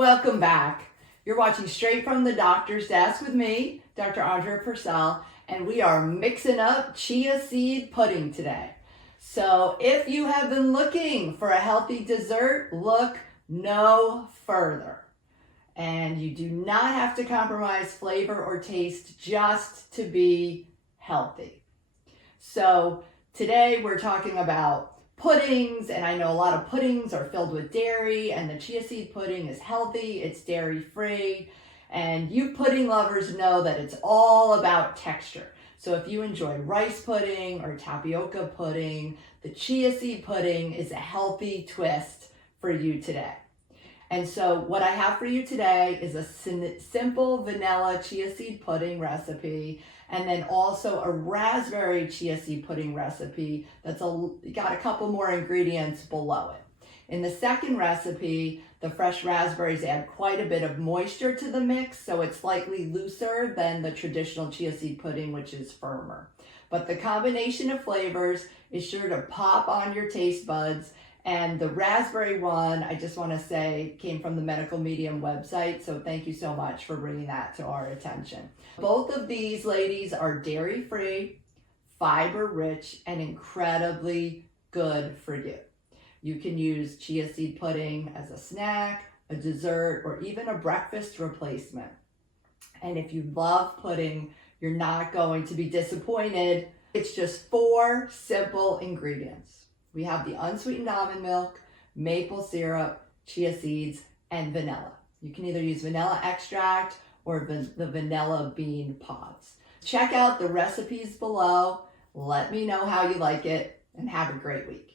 Welcome back. You're watching Straight from the Doctor's Desk with me, Dr. Andrea Purcell, and we are mixing up chia seed pudding today. So if you have been looking for a healthy dessert, look no further. And you do not have to compromise flavor or taste just to be healthy. So today we're talking about puddings, and I know a lot of puddings are filled with dairy, and the chia seed pudding is healthy, it's dairy free, and you pudding lovers know that it's all about texture. So if you enjoy rice pudding or tapioca pudding, the chia seed pudding is a healthy twist for you today. And so what I have for you today is a simple vanilla chia seed pudding recipe, and then also a raspberry chia seed pudding recipe that's got a couple more ingredients below it. In the second recipe, the fresh raspberries add quite a bit of moisture to the mix, so it's slightly looser than the traditional chia seed pudding, which is firmer. But the combination of flavors is sure to pop on your taste buds. And the raspberry one, I just want to say, came from the Medical Medium website, so thank you so much for bringing that to our attention. Both of these ladies are dairy-free, fiber-rich, and incredibly good for you. You can use chia seed pudding as a snack, a dessert, or even a breakfast replacement. And if you love pudding, you're not going to be disappointed. It's just 4 simple ingredients. We have the unsweetened almond milk, maple syrup, chia seeds, and vanilla. You can either use vanilla extract or the vanilla bean pods. Check out the recipes below. Let me know how you like it, and have a great week.